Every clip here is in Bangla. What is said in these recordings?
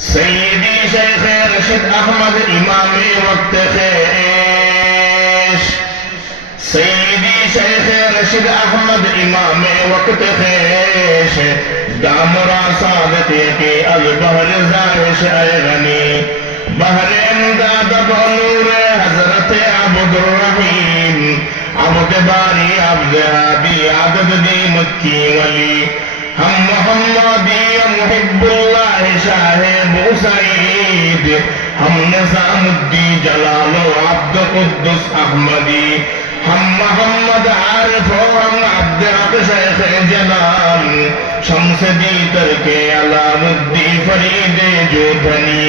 سيدي شيخ رشید احمد امام وقت خیش سيدي شيخ رشید احمد امام وقت خیش دامرا سعادت کی از بحر زاہش اے غنی بحر امداد بنور حضرت عبد الرحیم عبد باری عبد هادی عدد دی مکی ولی ہم محمدی محب اللہ شاہ بوسعید ہم نظام الدین جلال عبد قدس احمدی ہم محمد عارف و ہم عبد حق شیخ جلال شمس دی ترک علام الدین فرید جوتنی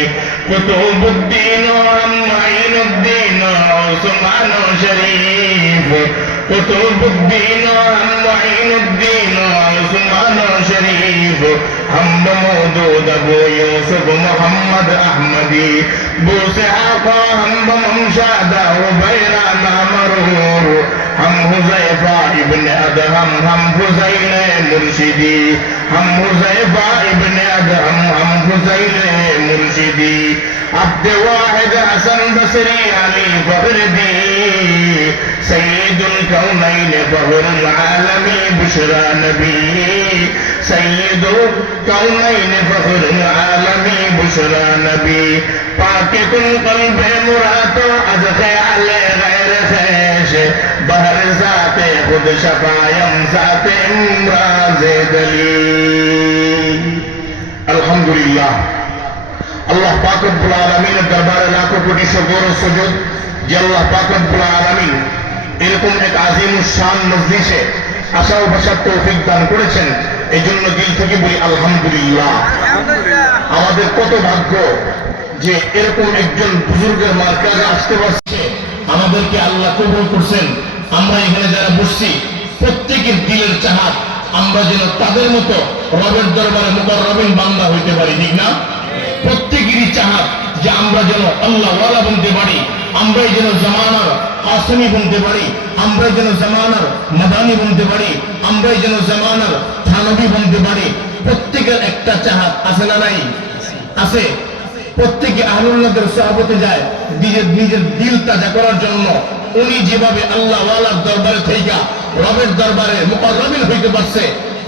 قطب الدین و ہم معین الدین عثمان شریف قطب الدین و ہم معین الدین عثمان شریف ہم مودود ابو یوسف محمد احمدی بوسعاقا ہم بمشادہ و بیران مرور ہم حذیفہ ابن ادہم ہم فضیل مرشدی ہم حذیفہ ابن ادہم ہم فضیل مرشدی عبد واحد حسن بصری علی فخردی سید الکونین فخر العالمی بشرا نبی سید الکونین فخر العالمی بشرا نبی پاک کن قلب مراد از خیال غیر خیش بہر ذات خود شفایم ذات امراض دلیل الحمدللہ আল্লাহ পাক রব্বুল আলামিনের দরবারে লাখো কোটি শুকর ও সুজুদ যে আল্লাহ পাক রব্বুল আলামিন এরকম এক আজিমুশ শান মজলিসে আসা ও বসার তৌফিক দান করেছেন এই জন্য দিল থেকে বলি আলহামদুলিল্লাহ। আমাদের কত ভাগ্য যে এরকম একজন বুজুর্গের মার্কাজে আসতে পারছে, আমাদেরকে আল্লাহ কবুল করছেন। আমরা এখানে যারা বসছি প্রত্যেকের দিলের চাহাত আমরা যেন তাদের মতো রবের দরবারে মুকাররবিন বান্দা হইতে পারি, ঠিক না? প্রত্যেকেরই চাহাত যে আমরা যেন আল্লাহ ওয়ালা বনতে পারি, আমরাই যেন জামানার কাসেমি বনতে পারি, আমরাই যেন জামানার মাদানি বনতে পারি, আমরাই যেন জামানার থানবী বনতে পারি। প্রত্যেকের একটা চাহাত আছে না নাই? আছে। প্রত্যেকে আহলুল্লাহদের সাহাবতে যায় নিজের দিল তাজা করার জন্য। উনি যেভাবে আল্লাহ ওয়ালার দরবারে থেকে রবের দরবারে মুকাররবিন হইতে পারছে,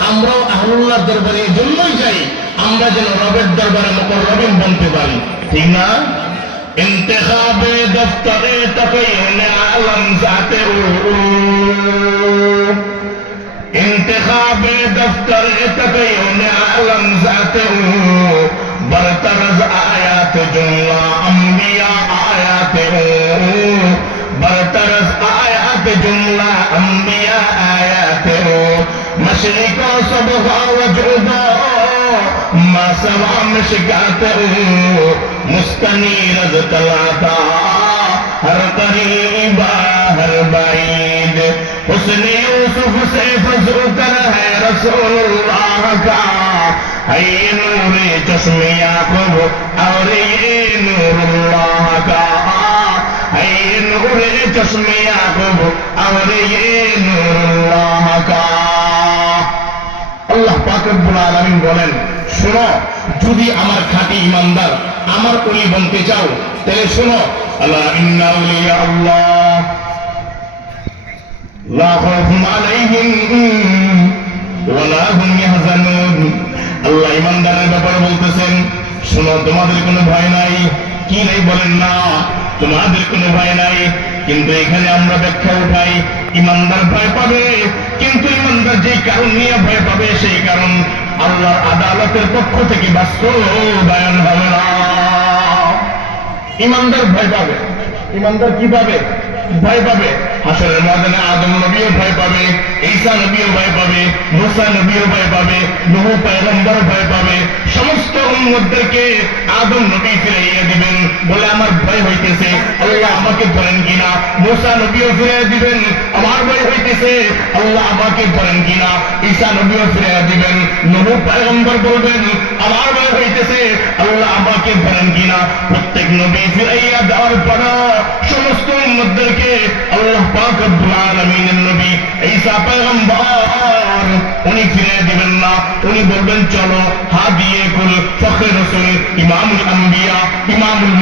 আমরাও আহলুল্লাহর দরবারে এই জন্যই যাই আমরা যেন রবের দরবারে মুকাররবিন বনতে পারি, ঠিক না? ইন্তেখাবে দফতরে তাকায়ুন আলম জাতে ইন্তেখাবে দফতরে তাকায়ুন আলম জাতে बरतरज आयात जुमला अंबिया आयात बरतरज आयात जुमला अंबिया आयात मशरिको सबहा वजूदा मा सवा मिशकात मुस्तनीरज तलाता हर करीबा हर बाईद हुस्न यूसुफ से फजू कर है रसूलुल्लाह का है ये नूरे चश्मे याकूब और ये नूरुल्लाह का है ये नूरे चश्मे याकूब और ये नूरुल्लाह का। আল্লাহ পাক রব্বুল আলামিন বলেন, শোনো, যদি আমার খাঁটি ঈমানদার আমার ওলি বনতে চাও তাহলে শোনো, আল্লাহ ইন্না আউলিয়া আল্লাহ লা খাউফুন আলাইহিম ওয়া লা হুম ইয়াহজানুন। আল্লাহ ঈমানদারের ব্যাপারে বলতেছেন, শোনো, তোমাদের কোনো ভয় নাই। কি নাই বলেন না? তোমাদের কোনো ভয় নাই। কিন্তু এখানে আমরা ব্যাখ্যা উঠাই, ঈমানদার ভয় পাবে, কিন্তু ঈমানদার যে কারণ নিয়ে ভয় পাবে সেই কারণ আল্লাহর আদালতের পক্ষ থেকে বাস্তবায়ন হবে না। ঈমানদার ভয় পাবে। ঈমানদার কি পাবে? ভয় পাবে। হাসরের ময়দানে আদম নবীও ভয় পাবে, ঈসা নবীও ভয় পাবে, মুসা নবীও ভয় পাবে, নূহ পয়গম্বর ভয় পাবে। সমস্ত উম্মতদেরকে আদম নবী ফিরাইয়া দিবেন, বলে আমার ভয় হইতেছে, আল্লাহ আমাকে ধরেন কিনা। মুসা নবীও ফিরাইয়া দিবেন, আমার ভয় হইতেছে, আল্লাহ আমাকে ধরেন কিনা। ঈসা নবীও ফিরাইয়া দিবেন, নূহ পয়গম্বর বলবেন, আমার ভয় হইতেছে, আল্লাহ আমাকে ধরেন কিনা। প্রত্যেক নবী ফিরাইয়া দেওয়ার পর সমস্ত উম্মতদেরকে আল্লাহ পাক রব্বুল আলামিনের নবী ঈসা পয়গম্বর পর উনি ফিরে দিবেন না, উনি বলবেন চলো হাদিয়ে কুল ফখরে রাসূল ইমামুল আম্বিয়া ইমামুল